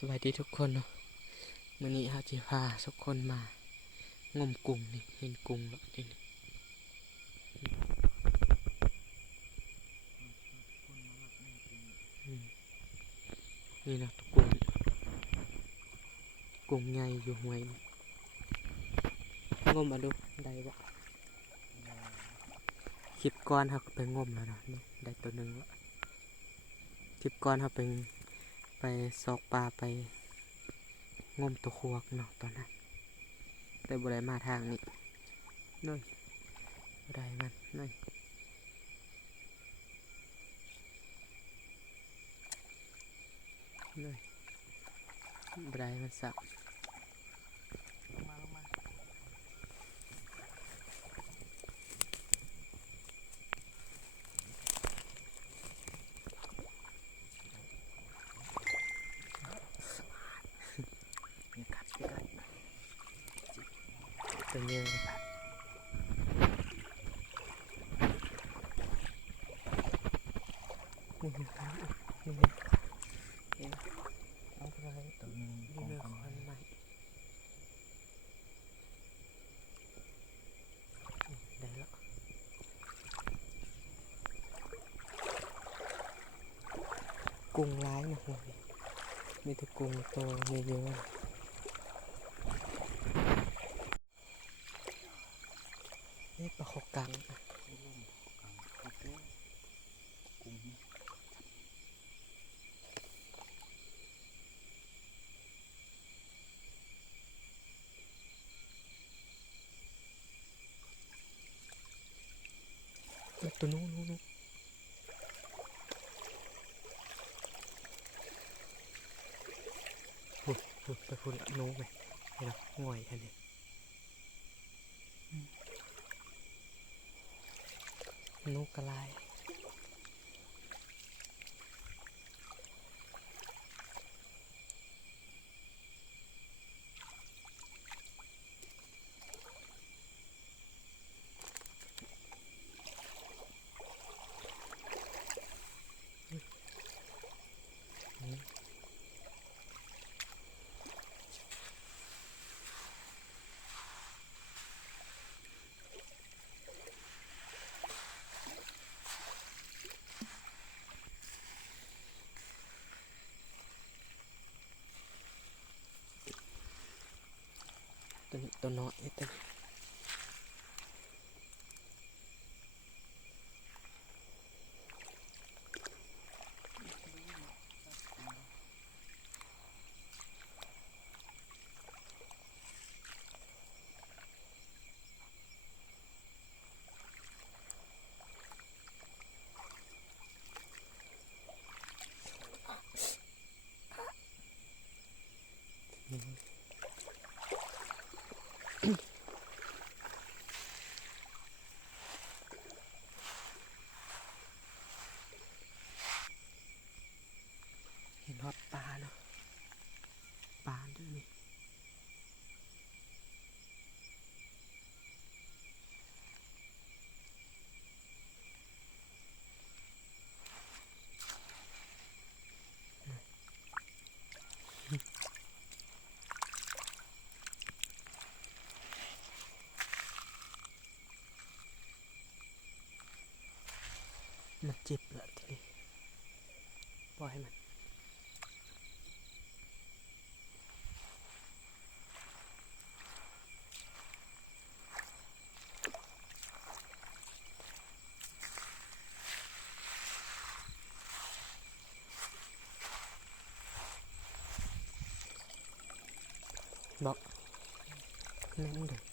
สวัสดีทุกคนเนาะวันนี้เราจะพาทุกคนมางมกุ้งนี่เห็นกุ้งแล้วนี่นะกุ้งใหญ่อยู่ห้วยนี่งมมาดูได้บ่คลิปก่อนเราก็ไปงมแล้วนะนี่ได้ตัวหนึ่งแล้วคลิปก่อนเราไปซอกปลาไปงมตัวควกเนาะตอนนั้นแต่บ่ได้มาทางนี้นู่นบ่ได้มันนู่นบ่ได้มันสับตัวเยอะนะครับนี่นะครับนี่เอาไปตัวนึงนี่เนื้อคอนใหม่ได้แล้วกุ้งร้ายนะหัวมีแต่กุ้งโตเยอะๆนี่ปลาขอกังตัวนู้นไปพูดละนู้นไปนี่นะง่อยแค่นี้นู้กระไรตัวน้อยตัวเห็นฮอตปลาเนาะปลาด้วยนี่มันเจ็บละทีนี้ปล่อยมันบอกนั่นเลย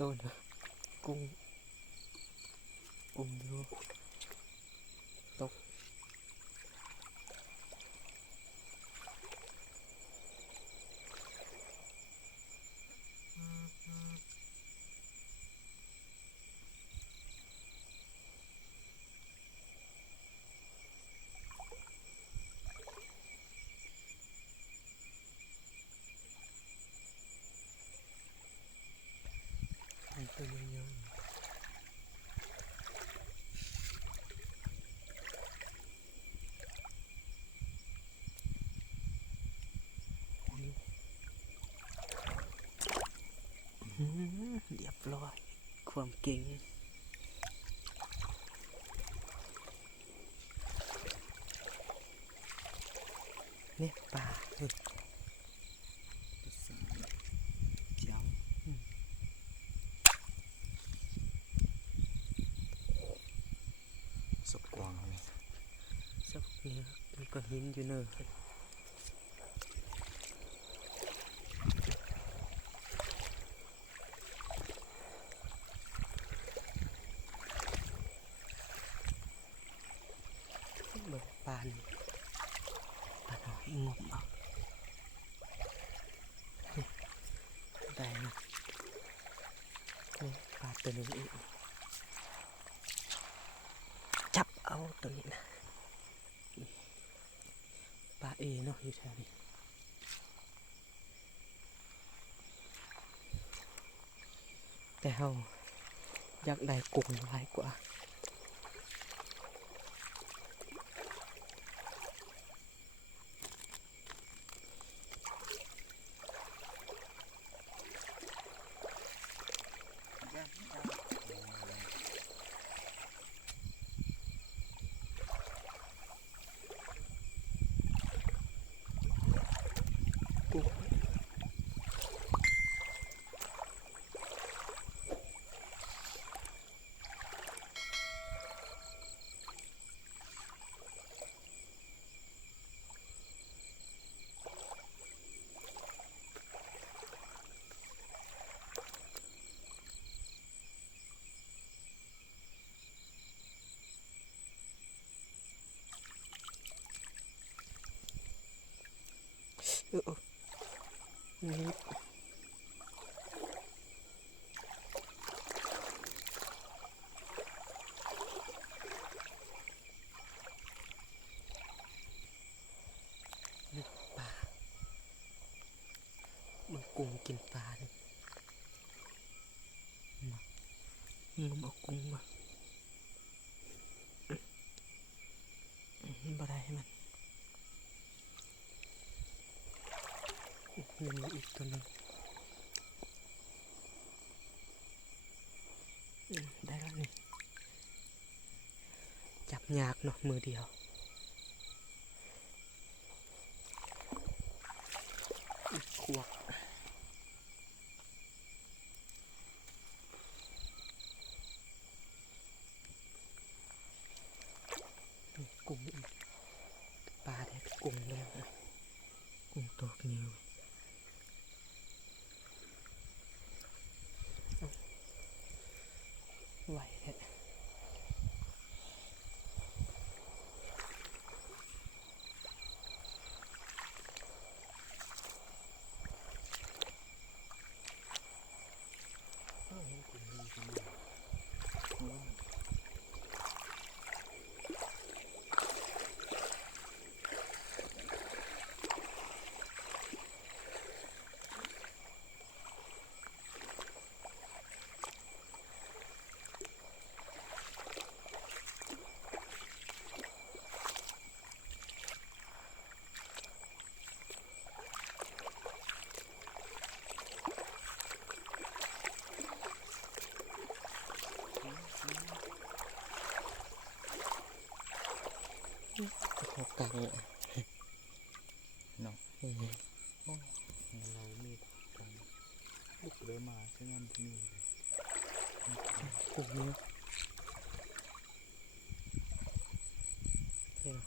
ต้นกุ้งอยู่ตกตัวเยอะ ความเก่งเนี่ยปลาเจ้าสกกวางเลย สักนี้มันก็หินอยู่เนอะเบิกปานปานหอยงบเอาได้นะนี่ปลาตัวหนึ่งอีกจับเอาตัวนี้นะปลาเอเนาะอยู่แถวนี้แต่เราอยากได้กุ้งหลายกว่ากุ้งนี่ปลามันกุ้งกินปลาเลยงมเอากุ้งมาบ่ได้ให้มันยังมีอีกตัวหนึงได้แล้วนี่จับยากเนาะมือเดียวอีกขวบกุ้งอีกปลาได้กุ้งแล้วนะกุ้งตัวเงี้ยวไหวแท้พอกังอ่ะ เนาะเรามีกันบุกเลยมาใช่ไหมที่นี่ กุ้งเนี้ยเห็น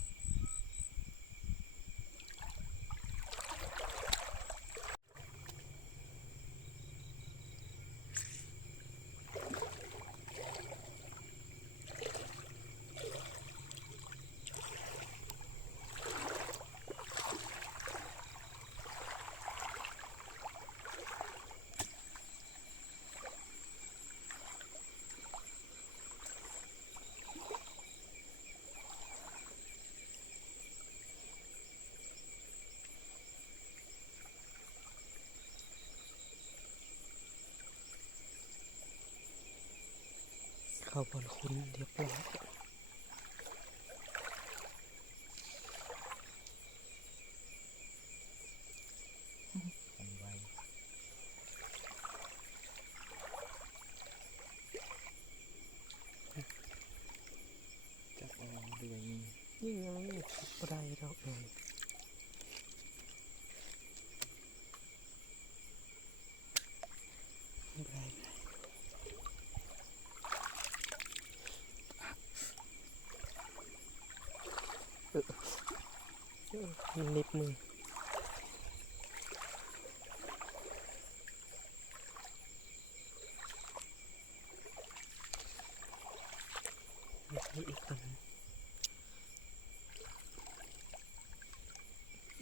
เข้าบอลคุณเรียบร้อย ยิ่งยังไม่ได้ดอกเลยไม่ได้มันนิบมือนี่อีกตัวนึง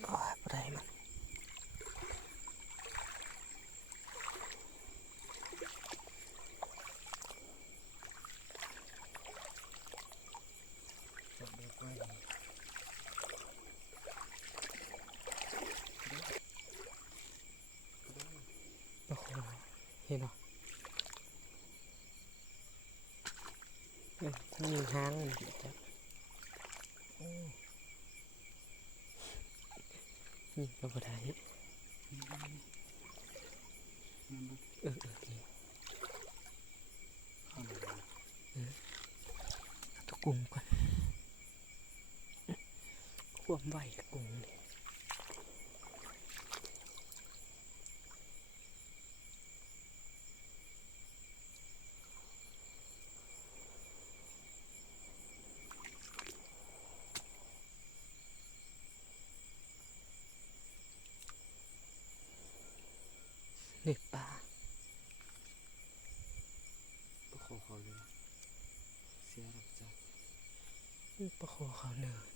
โอ้ยบ่ได้มันจับเด็กไว้ โอ้โหเห็นเหรอถ้ามีห้างมันจะโอ้ นี่ก็บ่ได้ มันบุก นี่ เข้ามา ตะกุ้งก่อนความไหวกุ้งนี่นี่ปลา ก็ขอเขาเลยเสียหลักจาก นี่ปลาโคเขาเนิน